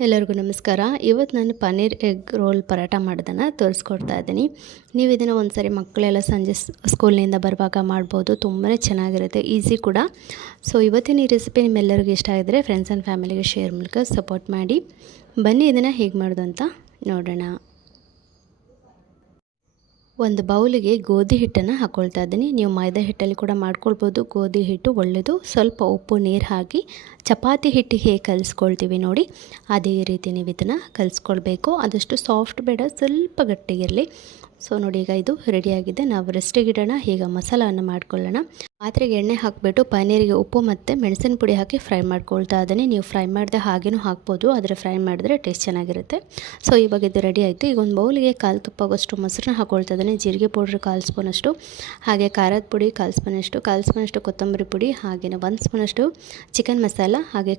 ಎಲ್ಲರಿಗೂ ನಮಸ್ಕಾರ. ಇವತ್ತು ನಾನು ಪನ್ನೀರ್ ಎಗ್ ರೋಲ್ ಪರೋಟ ಮಾಡೋದನ್ನು ತೋರಿಸ್ಕೊಡ್ತಾ ಇದ್ದೀನಿ. ನೀವು ಇದನ್ನು ಒಂದ್ಸರಿ ಮಕ್ಕಳೆಲ್ಲ ಸಂಜೆ ಸ್ಕೂಲ್ನಿಂದ ಬರುವಾಗ ಮಾಡ್ಬೋದು. ತುಂಬಾ ಚೆನ್ನಾಗಿರುತ್ತೆ, ಈಸಿ ಕೂಡ. ಸೊ ಇವತ್ತಿನ ಈ ರೆಸಿಪಿ ನಿಮ್ಮೆಲ್ಲರಿಗೂ ಇಷ್ಟ ಆಗಿದ್ರೆ ಫ್ರೆಂಡ್ಸ್ ಆ್ಯಂಡ್ ಫ್ಯಾಮಿಲಿಗೆ ಶೇರ್ ಮೂಲಕ ಸಪೋರ್ಟ್ ಮಾಡಿ. ಬನ್ನಿ ಇದನ್ನು ಹೇಗೆ ಮಾಡೋದು ಅಂತ ನೋಡೋಣ. ಒಂದು ಬೌಲಿಗೆ ಗೋಧಿ ಹಿಟ್ಟನ್ನು ಹಾಕ್ಕೊಳ್ತಾ ಇದ್ದೀನಿ. ನೀವು ಮೈದಾ ಹಿಟ್ಟಲ್ಲಿ ಕೂಡ ಮಾಡ್ಕೊಳ್ಬೋದು. ಗೋಧಿ ಹಿಟ್ಟು ಒಳ್ಳೆಯದು. ಸ್ವಲ್ಪ ಉಪ್ಪು ನೀರು ಹಾಕಿ ಚಪಾತಿ ಹಿಟ್ಟಿಗೆ ಹೇಗೆ ಕಲಿಸ್ಕೊಳ್ತೀವಿ ನೋಡಿ, ಅದೇ ರೀತಿ ನೀವು ಇದನ್ನು ಕಲಿಸ್ಕೊಳ್ಬೇಕು. ಆದಷ್ಟು ಸಾಫ್ಟ್ ಬೇಡ, ಸ್ವಲ್ಪ ಗಟ್ಟಿಗಿರಲಿ. ಸೊ ನೋಡಿ, ಈಗ ಇದು ರೆಡಿಯಾಗಿದೆ. ನಾವು ರೆಸ್ಟಿಗಿಡೋಣ. ಈಗ ಮಸಾಲವನ್ನು ಮಾಡ್ಕೊಳ್ಳೋಣ. ಪಾತ್ರೆಗೆ ಎಣ್ಣೆ ಹಾಕಿಬಿಟ್ಟು ಪನ್ನೀರಿಗೆ ಉಪ್ಪು ಮತ್ತು ಮೆಣಸಿನ ಪುಡಿ ಹಾಕಿ ಫ್ರೈ ಮಾಡ್ಕೊಳ್ತಾ ಇದ್ದೀನಿ. ನೀವು ಫ್ರೈ ಮಾಡಿದೆ ಹಾಗೇನೂ ಹಾಕ್ಬೋದು, ಆದರೆ ಫ್ರೈ ಮಾಡಿದ್ರೆ ಟೇಸ್ಟ್ ಚೆನ್ನಾಗಿರುತ್ತೆ. ಸೊ ಇವಾಗ ಇದು ರೆಡಿ ಆಯಿತು. ಈಗ ಒಂದು ಬೌಲಿಗೆ 1/4 ಕಪ್ ಆಗೋಷ್ಟು ಮೊಸರನ್ನ ಹಾಕ್ಕೊಳ್ತಾ ಇದ್ದೀನಿ. ಜೀರಿಗೆ ಪೌಡ್ರ್ 1/4 ಸ್ಪೂನಷ್ಟು, ಹಾಗೆ ಖಾರದ ಪುಡಿ 1/4 ಸ್ಪೂನಷ್ಟು, 1/4 ಸ್ಪೂನಷ್ಟು ಕೊತ್ತಂಬರಿ ಪುಡಿ, ಹಾಗೆಯೇ 1 ಸ್ಪೂನಷ್ಟು ಚಿಕನ್ ಮಸಾಲ, ಹಾಗೆ